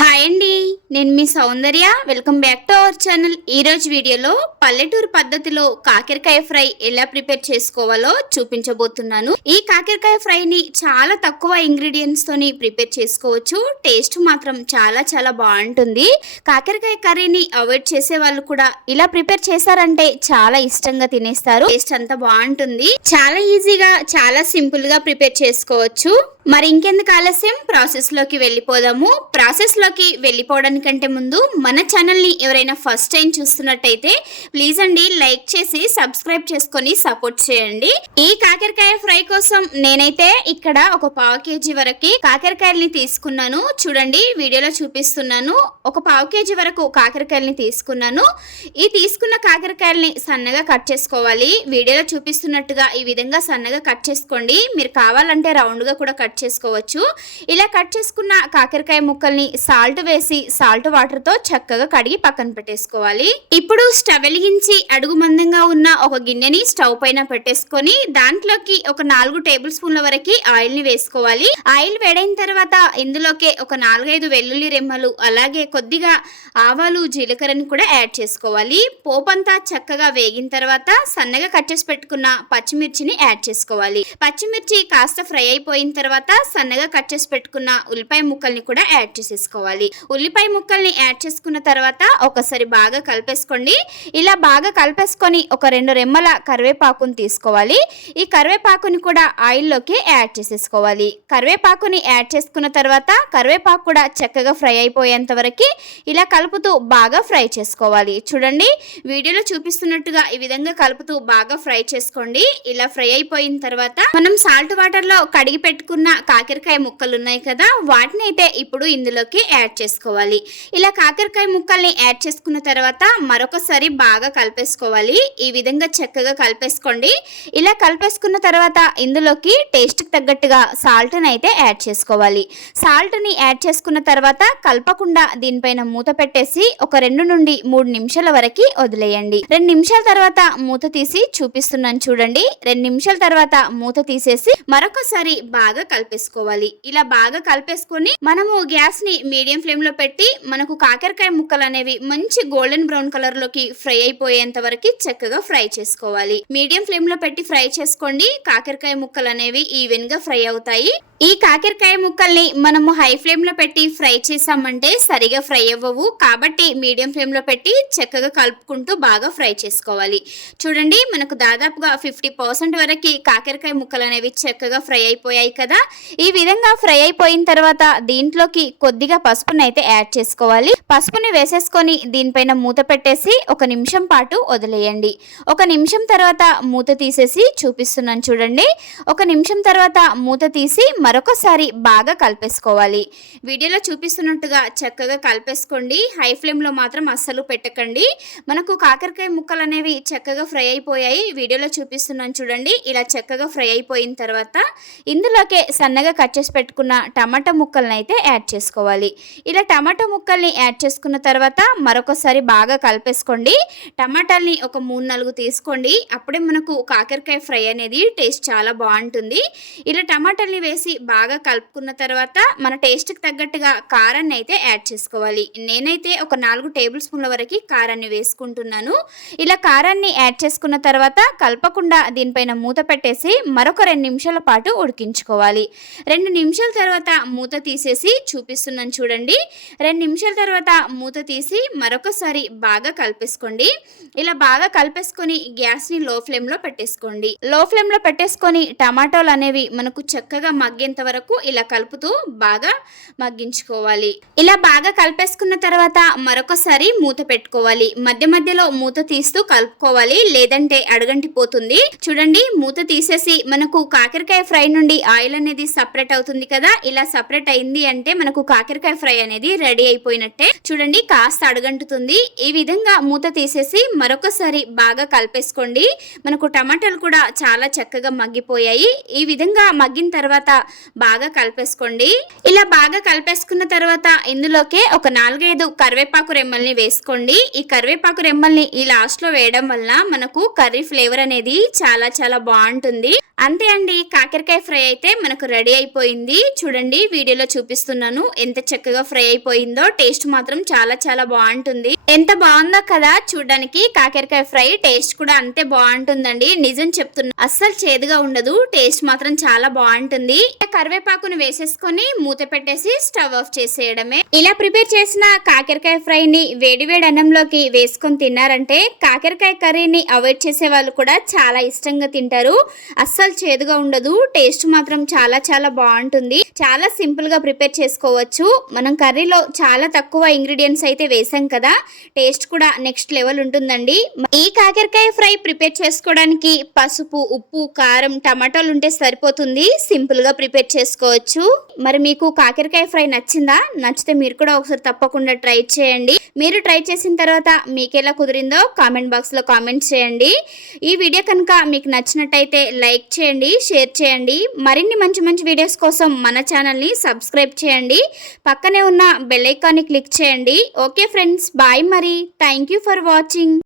Hi అండి, నేను మీ Soundarya. Welcome back to our channel. ఈరోజు వీడియోలో పల్లెటూరు పద్ధతిలో కాకరకాయ ఫ్రై ఎలా ప్రిపేర్ చేసుకోవాలో చూపించబోతున్నాను. ఈ కాకరకాయ ఫ్రైని చాలా తక్కువ ఇంగ్రీడియంట్స్ తోని ప్రిపేర్ చేసుకోవచ్చు. టేస్ట్ మాత్రం చాలా చాలా బాగుంటుంది. కాకరకాయ కర్రీని అవాయిడ్ చేసే వాళ్ళు కూడా ఇలా ప్రిపేర్ చేశారంటే చాలా ఇష్టంగా తినేస్తారు. టేస్ట్ అంతా బాగుంటుంది. చాలా ఈజీగా చాలా సింపుల్ గా ప్రిపేర్ చేసుకోవచ్చు. మరి ఇంకెందుకు ఆలస్యం, ప్రాసెస్ లోకి వెళ్ళిపోదాము. ప్రాసెస్ లోకి వెళ్ళిపోవడానికంటే ముందు మన ఛానల్ ని ఎవరైనా ఫస్ట్ టైం చూస్తున్నట్టయితే ప్లీజ్ అండి లైక్ చేసి సబ్స్క్రైబ్ చేసుకొని సపోర్ట్ చేయండి. ఈ కాకరకాయ ఫ్రై కోసం నేనైతే ఇక్కడ ఒక 1/2 kg వరకు కాకరకాయల్ని తీసుకున్నాను. చూడండి, వీడియోలో చూపిస్తున్నాను. ఒక 1/2 kg వరకు కాకరకాయల్ని తీసుకున్నాను. ఈ తీసుకున్న కాకరకాయల్ని సన్నగా కట్ చేసుకోవాలి. వీడియోలో చూపిస్తున్నట్టుగా ఈ విధంగా సన్నగా కట్ చేసుకోండి. మీరు కావాలంటే రౌండ్ గా కూడా కట్ చేసుకోవచ్చు. ఇలా కట్ చేసుకున్న కాకరకాయ ముక్కల్ని సాల్ట్ వేసి సాల్ట్ వాటర్ తో చక్కగా కడిగి పక్కన పెట్టేసుకోవాలి. ఇప్పుడు స్టవ్ వెలిగించి అడుగు మందంగా ఉన్న ఒక గిన్నెని స్టవ్ పైన పెట్టేసుకొని దాంట్లోకి ఒక 4 టేబుల్ స్పూన్ల వరకు ఆయిల్ ని వేసుకోవాలి. ఆయిల్ వేడైన తర్వాత ఇందులోకి ఒక 4-5 వెల్లుల్లి రెమ్మలు, అలాగే కొద్దిగా ఆవాలు, జీలకర్రని కూడా యాడ్ చేసుకోవాలి. పోపంతా చక్కగా వేగిన తర్వాత సన్నగా కట్ చేసి పెట్టుకున్న పచ్చిమిర్చిని యాడ్ చేసుకోవాలి. పచ్చిమిర్చి కాస్త ఫ్రై అయిపోయిన తర్వాత సన్నగా కట్ చేసి పెట్టుకున్న ఉల్లిపాయ ముక్కల్ని కూడా యాడ్ చేసేసుకోవాలి. ఉల్లిపాయ ముక్కల్ని యాడ్ చేసుకున్న తర్వాత ఒకసారి బాగా కలిపేసుకోండి. ఇలా బాగా కలిపేసుకొని ఒక 2 రెమ్మల కరివేపాకుని తీసుకోవాలి. ఈ కరివేపాకుని కూడా ఆయిల్లోకి యాడ్ చేసేసుకోవాలి. కరివేపాకుని యాడ్ చేసుకున్న తర్వాత కరివేపాకు కూడా చక్కగా ఫ్రై అయిపోయేంత వరకు ఇలా కలుపుతూ బాగా ఫ్రై చేసుకోవాలి. చూడండి, వీడియోలో చూపిస్తున్నట్టుగా ఈ విధంగా కలుపుతూ బాగా ఫ్రై చేసుకోండి. ఇలా ఫ్రై అయిపోయిన తర్వాత మనం సాల్ట్ వాటర్ లో కడిగి పెట్టుకున్న కాకరకాయ ముక్కలు ఉన్నాయి కదా, వాటిని అయితే ఇప్పుడు ఇందులోకి యాడ్ చేసుకోవాలి. ఇలా కాకరకాయ ముక్కల్ని యాడ్ చేసుకున్న తర్వాత మరొకసారి బాగా కలిపేసుకోవాలి. ఈ విధంగా చక్కగా కలిపేసుకోండి. ఇలా కలిపేసుకున్న తర్వాత ఇందులోకి టేస్ట్ కి తగ్గట్టుగా సాల్ట్ ని అయితే యాడ్ చేసుకోవాలి. సాల్ట్ ని యాడ్ చేసుకున్న తర్వాత కలపకుండా దీనిపైన మూత పెట్టేసి ఒక 2 నుండి 3 నిమిషాల వరకు వదిలేయండి. 2 నిమిషాల తర్వాత మూత తీసి చూపిస్తున్నాను చూడండి. 2 నిమిషాల తర్వాత మూత తీసేసి మరొకసారి బాగా కలిపేసుకోవాలి. ఇలా బాగా కలిపేసుకొని మనము గ్యాస్ ని మీడియం ఫ్లేమ్ లో పెట్టి మనకు కాకరకాయ ముక్కలు అనేవి మంచి గోల్డెన్ బ్రౌన్ కలర్ లోకి ఫ్రై అయిపోయేంత వరకు చక్కగా ఫ్రై చేసుకోవాలి. మీడియం ఫ్లేమ్ లో పెట్టి ఫ్రై చేసుకోండి. కాకరకాయ ముక్కలు అనేవి ఈవెన్ గా ఫ్రై అవుతాయి. ఈ కాకరకాయ ముక్కల్ని మనము హై ఫ్లేమ్ లో పెట్టి ఫ్రై చేసామంటే సరిగా ఫ్రై అవ్వవు. కాబట్టి మీడియం ఫ్లేమ్ లో పెట్టి చక్కగా కలుపుకుంటూ బాగా ఫ్రై చేసుకోవాలి. చూడండి, మనకు దాదాపుగా 50% వరకు కాకరకాయ ముక్కలు అనేవి చక్కగా ఫ్రై అయిపోయాయి కదా. ఈ విధంగా ఫ్రై అయిపోయిన తర్వాత దీంట్లోకి కొద్దిగా పసుపుని అయితే యాడ్ చేసుకోవాలి. పసుపుని వేసేసుకొని దీనిపైన మూత పెట్టేసి 1 నిమిషం పాటు వదిలేయండి. 1 నిమిషం తర్వాత మూత తీసేసి చూపిస్తున్నాను చూడండి. 1 నిమిషం తర్వాత మూత తీసి మరొకసారి బాగా కలిపేసుకోవాలి. వీడియోలో చూపిస్తున్నట్టుగా చక్కగా కలిపేసుకోండి. హై ఫ్లేమ్ లో మాత్రం అస్సలు పెట్టకండి. మనకు కాకరకాయ ముక్కలు అనేవి చక్కగా ఫ్రై అయిపోయాయి. వీడియోలో చూపిస్తున్నాను చూడండి. ఇలా చక్కగా ఫ్రై అయిపోయిన తర్వాత ఇందులోకే సన్నగా కట్ చేసి పెట్టుకున్న టమాటా ముక్కల్ని అయితే యాడ్ చేసుకోవాలి. ఇలా టమాటా ముక్కల్ని యాడ్ చేసుకున్న తర్వాత మరొకసారి బాగా కలిపేసుకోండి. టమాటాల్ని ఒక 3-4 తీసుకోండి. అప్పుడే మనకు కాకరకాయ ఫ్రై అనేది టేస్ట్ చాలా బాగుంటుంది. ఇలా టమాటాల్ని వేసి బాగా కలుపుకున్న తర్వాత మన టేస్ట్ కి తగ్గట్టుగా కారాన్ని అయితే యాడ్ చేసుకోవాలి. నేనైతే ఒక 4 టేబుల్ స్పూన్ల వరకు కారాన్ని వేసుకుంటున్నాను. ఇలా కారాన్ని యాడ్ చేసుకున్న తర్వాత కలపకుండా దీనిపైన మూత పెట్టేసి మరొక 2 నిమిషాల పాటు ఉడికించుకోవాలి. 2 నిమిషాల తర్వాత మూత తీసేసి చూపిస్తున్నాను చూడండి. 2 నిమిషాల తర్వాత మూత తీసి మరొకసారి బాగా కలిపేసుకోండి. ఇలా బాగా కలిపేసుకొని గ్యాస్ ని లో ఫ్లేమ్ లో పెట్టేసుకోండి. లో ఫ్లేమ్ లో పెట్టేసుకొని టమాటాలు అనేవి మనకు చక్కగా మగ్గేంత వరకు ఇలా కలుపుతూ బాగా మగ్గించుకోవాలి. ఇలా బాగా కలిపేసుకున్న తర్వాత మరొకసారి మూత పెట్టుకోవాలి. మధ్య మధ్యలో మూత తీస్తూ కలుపుకోవాలి, లేదంటే అడుగంటిపోతుంది. చూడండి, మూత తీసేసి మనకు కాకరకాయ ఫ్రై నుండి ఆయిల్ అనేది సపరేట్ అవుతుంది కదా. ఇలా సపరేట్ అయింది అంటే మనకు కాకరకాయ ఫ్రై అనేది రెడీ అయిపోయినట్టే. చూడండి, కాస్త అడుగంటుతుంది. ఈ విధంగా మూత తీసేసి మరొకసారి బాగా కలిపేసుకోండి. మనకు టమాటాలు కూడా చాలా చక్కగా మగ్గిపోయాయి. ఈ విధంగా మగ్గిన తర్వాత బాగా కలిపేసుకోండి. ఇలా బాగా కలిపేసుకున్న తర్వాత ఇందులోకే ఒక 4-5 కరివేపాకు రెమ్మల్ని వేసుకోండి. ఈ కరివేపాకు రెమ్మల్ని ఈ లాస్ట్ లో వేయడం వల్ల మనకు కర్రీ ఫ్లేవర్ అనేది చాలా చాలా బాగుంటుంది. అంతే అండి, కాకరకాయ ఫ్రై అయితే మనకు రెడీ అయిపోయింది. చూడండి, వీడియోలో చూపిస్తున్నాను ఎంత చక్కగా ఫ్రై అయిపోయిందో. టేస్ట్ మాత్రం చాలా చాలా బాగుంటుంది. ఎంత బాగుందో కదా చూడడానికి. కాకరకాయ ఫ్రై టేస్ట్ కూడా అంతే బాగుంటుందండి, నిజం చెప్తున్నా. అస్సలు చేదుగా ఉండదు, టేస్ట్ మాత్రం చాలా బాగుంటుంది. కరివేపాకును వేసేసుకొని మూత పెట్టేసి స్టవ్ ఆఫ్ చేసేయడమే. ఇలా ప్రిపేర్ చేసిన కాకరకాయ ఫ్రైని వేడివేడి అన్నంలోకి వేసుకొని తిన్నారంటే కాకరకాయ కర్రీని అవాయిడ్ చేసే వాళ్ళు కూడా చాలా ఇష్టంగా తింటారు. అస్సలు చేదుగా ఉండదు, టేస్ట్ మాత్రం చాలా చాలా బాగుంటుంది. చాలా సింపుల్ గా ప్రిపేర్ చేసుకోవచ్చు. మనం కర్రీలో చాలా తక్కువ ఇంగ్రీడియంట్స్ అయితే వేసాం కదా, టేస్ట్ కూడా నెక్స్ట్ లెవెల్ ఉంటుందండి. ఈ కాకరకాయ ఫ్రై ప్రిపేర్ చేసుకోవడానికి పసుపు, ఉప్పు, కారం, టమాటాలు ఉంటే సరిపోతుంది. సింపుల్ గా ప్రిపేర్ చేసుకోవచ్చు. మరి మీకు కాకరకాయ ఫ్రై నచ్చిందా? నచ్చితే మీరు కూడా ఒకసారి తప్పకుండా ట్రై చేయండి. మీరు ట్రై చేసిన తర్వాత మీకు ఎలా కుదిరిందో కామెంట్ బాక్స్ లో కామెంట్ చేయండి. ఈ వీడియో కనుక మీకు నచ్చినట్టయితే లైక్ చేయండి, షేర్ చేయండి. మరిన్ని మంచి మంచి వీడియోస్ కోసం మన ఛానల్ని సబ్స్క్రైబ్ చేయండి. పక్కనే ఉన్న బెల్ ఐకాన్ని క్లిక్ చేయండి. Okay friends, bye. మరి థ్యాంక్ యూ ఫర్ వాచింగ్.